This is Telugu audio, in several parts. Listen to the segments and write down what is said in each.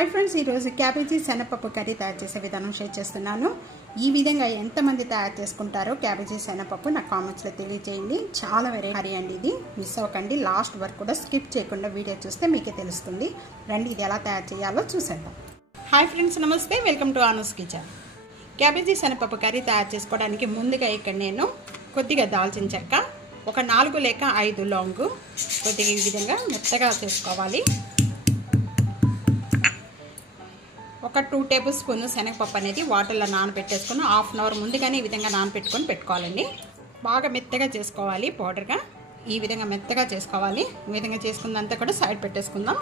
హాయ్ ఫ్రెండ్స్, ఈరోజు క్యాబేజీ శనగపప్పు కర్రీ తయారు చేసే విధానం షేర్ చేస్తున్నాను. ఈ విధంగా ఎంతమంది తయారు చేసుకుంటారో క్యాబేజీ శనగపప్పు నాకు కామెంట్స్లో తెలియజేయండి. చాలా వెరీ కర్రీ అండి, ఇది మిస్ అవ్వకండి. లాస్ట్ వరకు కూడా స్కిప్ చేయకుండా వీడియో చూస్తే మీకే తెలుస్తుంది. రండి ఇది ఎలా తయారు చేయాలో చూసేద్దాం. హాయ్ ఫ్రెండ్స్, నమస్తే, welcome to Anu's kitchen. Cabbage శనగపప్పు కర్రీ తయారు చేసుకోవడానికి ముందుగా ఇక్కడ నేను కొద్దిగా దాల్చిన చెక్క, ఒక 4 లేక 5 లవంగు కొద్దిగా ఈ విధంగా మెత్తగా చేసుకోవాలి. ఒక 2 టేబుల్ స్పూన్ శనగపప్పు అనేది వాటర్లో నానబెట్టేసుకుని హాఫ్ అన్ అవర్ ముందుగానే ఈ విధంగా నానబెట్టుకొని పెట్టుకోవాలండి. బాగా మెత్తగా చేసుకోవాలి, పౌడర్గా ఈ విధంగా మెత్తగా చేసుకోవాలి. ఈ విధంగా చేసుకున్నంతా కూడా సైడ్ పెట్టేసుకుందాం.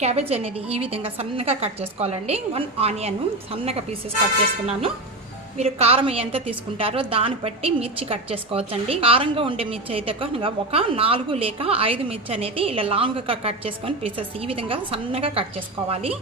క్యాబేజ్ అనేది ఈ విధంగా సన్నగా కట్ చేసుకోవాలండి. 1 ఆనియన్ సన్నగా పీసెస్ కట్ చేసుకున్నాను. మీరు కారం ఎంత తీసుకుంటారో దాన్ని బట్టి మిర్చి కట్ చేసుకోవచ్చండి. కారంగా ఉండే మిర్చి అయితే కనుక ఒక 4 లేక 5 మిర్చి అనేది ఇలా లాంగ్గా కట్ చేసుకొని పీసెస్ ఈ విధంగా సన్నగా కట్ చేసుకోవాలి.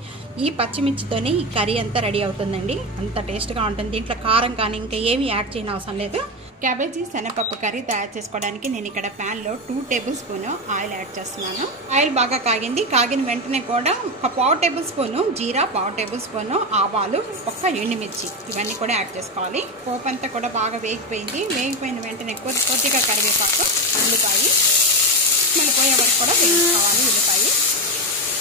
ఈ పచ్చిమిర్చితోనే ఈ కర్రీ అంతా రెడీ అవుతుందండి. అంత టేస్ట్గా ఉంటుంది. దీంట్లో కారం కానీ ఇంకా ఏమీ యాడ్ చేయని అవసరం లేదు. క్యాబేజీ శనగపప్పు కర్రీ తయారు చేసుకోవడానికి నేను ఇక్కడ ప్యాన్లో 2 టేబుల్ స్పూన్ ఆయిల్ యాడ్ చేస్తున్నాను. ఆయిల్ బాగా కాగింది. కాగిన వెంటనే కూడా ఒక 1/4 టేబుల్ స్పూన్ జీరా, 1/4 టేబుల్ స్పూన్ ఆవాలు, ఒక ఎండుమిర్చి ఇవన్నీ కూడా యాడ్ చేసుకోవాలి. పోపు అంతా కూడా బాగా వేగిపోయింది. వేగిపోయిన వెంటనే కొద్దిగా కరివేపాకు, ఉల్లిపాయ మళ్ళీ పోయే వరకు కూడా వేయించుకోవాలి.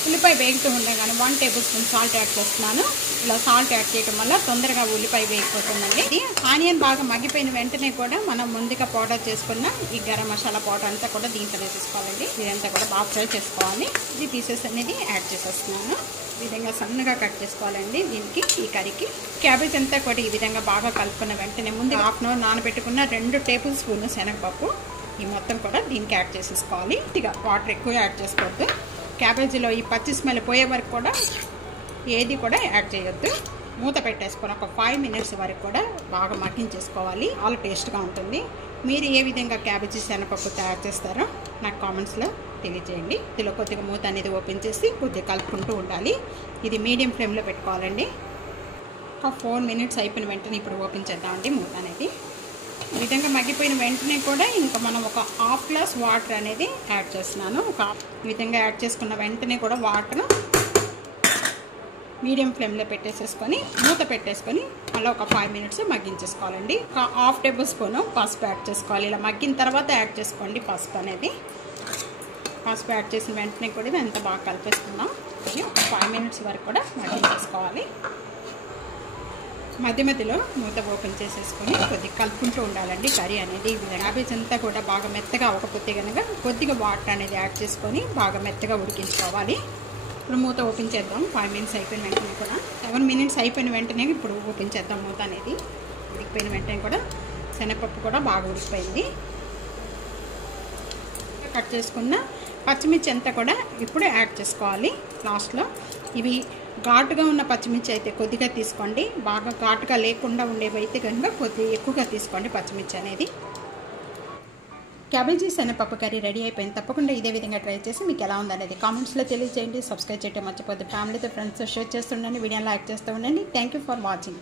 ఉల్లిపాయ వేగుతూ ఉండగానే 1 టేబుల్ స్పూన్ సాల్ట్ యాడ్ చేస్తున్నాను. ఇలా సాల్ట్ యాడ్ చేయడం వల్ల తొందరగా ఉల్లిపాయ వేగిపోతుందండి. ఇది ఆనియన్ బాగా మగ్గిపోయిన వెంటనే కూడా మనం ముందుగా పౌడర్ చేసుకున్న ఈ గరం మసాలా పౌడర్ అంతా కూడా దీంట్లో వేసేసుకోవాలండి. ఇదంతా కూడా బాగా ఫ్రై చేసుకోవాలి. ఇది పీసెస్ అనేది యాడ్ చేసేస్తున్నాను. ఈ విధంగా సన్నగా కట్ చేసుకోవాలండి. దీనికి ఈ కర్రీకి క్యాబేజ్ అంతా కూడా ఈ విధంగా బాగా కలుపుకున్న వెంటనే ముందు హాఫ్ అన్ అవర్ నానబెట్టుకున్న 2 టేబుల్ స్పూన్ శనగపప్పు ఈ మొత్తం కూడా దీనికి యాడ్ చేసేసుకోవాలి. ఇక వాటర్ ఎక్కువ యాడ్ చేసుకోవద్దు. క్యాబేజీలో ఈ పచ్చి స్మెల్ పోయే వరకు కూడా ఏది కూడా యాడ్ చేయొద్దు. మూత పెట్టేసుకొని ఒక 5 మినిట్స్ వరకు కూడా బాగా మగ్గించేసుకోవాలి. చాలా టేస్ట్గా ఉంటుంది. మీరు ఏ విధంగా క్యాబేజీ శనగపప్పు తయారు చేస్తారో నాకు కామెంట్స్లో తెలియజేయండి. ఇందులో కొద్దిగా మూత అనేది ఓపెన్ చేసి కొద్దిగా కలుపుకుంటూ ఉండాలి. ఇది మీడియం ఫ్లేమ్లో పెట్టుకోవాలండి. ఒక 4 మినిట్స్ అయిపోయిన వెంటనే ఇప్పుడు ఓపెన్ చేద్దామండి మూత అనేది. ఈ విధంగా మగ్గిపోయిన వెంటనే కూడా ఇంకా మనం ఒక 1/2 గ్లాస్ వాటర్ అనేది యాడ్ చేస్తున్నాను. ఈ విధంగా యాడ్ చేసుకున్న వెంటనే కూడా వాటర్ మీడియం ఫ్లేమ్లో పెట్టేసేసుకొని మూత పెట్టేసుకొని అలా ఒక 5 మినిట్స్ మగ్గించేసుకోవాలండి. ఒక 1/2 టేబుల్ స్పూన్ పసుపు యాడ్ చేసుకోవాలి. ఇలా మగ్గిన తర్వాత యాడ్ చేసుకోండి పసుపు అనేది. పసుపు యాడ్ చేసిన వెంటనే కూడా ఇదంతా బాగా కలిపేసుకుందాం. ఒక 5 మినిట్స్ వరకు కూడా మగ్గించేసుకోవాలి. మధ్య మధ్యలో మూత ఓపెన్ చేసేసుకొని కొద్దిగా కలుపుకుంటూ ఉండాలండి. కర్రీ అనేది క్యాబేజ్ అంతా కూడా బాగా మెత్తగా అవ్వకపోతే కనుక కొద్దిగా వాటర్ అనేది యాడ్ చేసుకొని బాగా మెత్తగా ఉడికించుకోవాలి. ఇప్పుడు మూత ఓపెన్ చేద్దాం. 5 మినిట్స్ అయిపోయిన వెంటనే కూడా 7 మినిట్స్ అయిపోయిన వెంటనే ఇప్పుడు ఓపెన్ చేద్దాం మూత అనేది. ఉడికిపోయిన వెంటనే కూడా శనగపప్పు కూడా బాగా ఉడికిపోయింది. కట్ చేసుకున్న పచ్చిమిర్చి అంతా కూడా ఇప్పుడు యాడ్ చేసుకోవాలి లాస్ట్లో. ఇవి ఘాటుగా ఉన్న పచ్చిమిర్చి అయితే కొద్దిగా తీసుకోండి. బాగా ఘాటుగా లేకుండా ఉండేవి అయితే కనుక కొద్దిగా ఎక్కువగా తీసుకోండి పచ్చిమిర్చి అనేది. క్యాబేజీ శనగపప్పు కర్రీ రెడీ అయిపోయింది. తప్పకుండా ఇదే విధంగా ట్రై చేసి మీకు ఎలా ఉందనేది కామెంట్స్లో తెలియజేయండి. సబ్స్క్రైబ్ చేయడం మర్చిపోద్దు. ఫ్యామిలీతో ఫ్రెండ్స్తో షేర్ చేస్తుండండి. వీడియోని లైక్ చేస్తూ ఉండండి. Thank you for watching.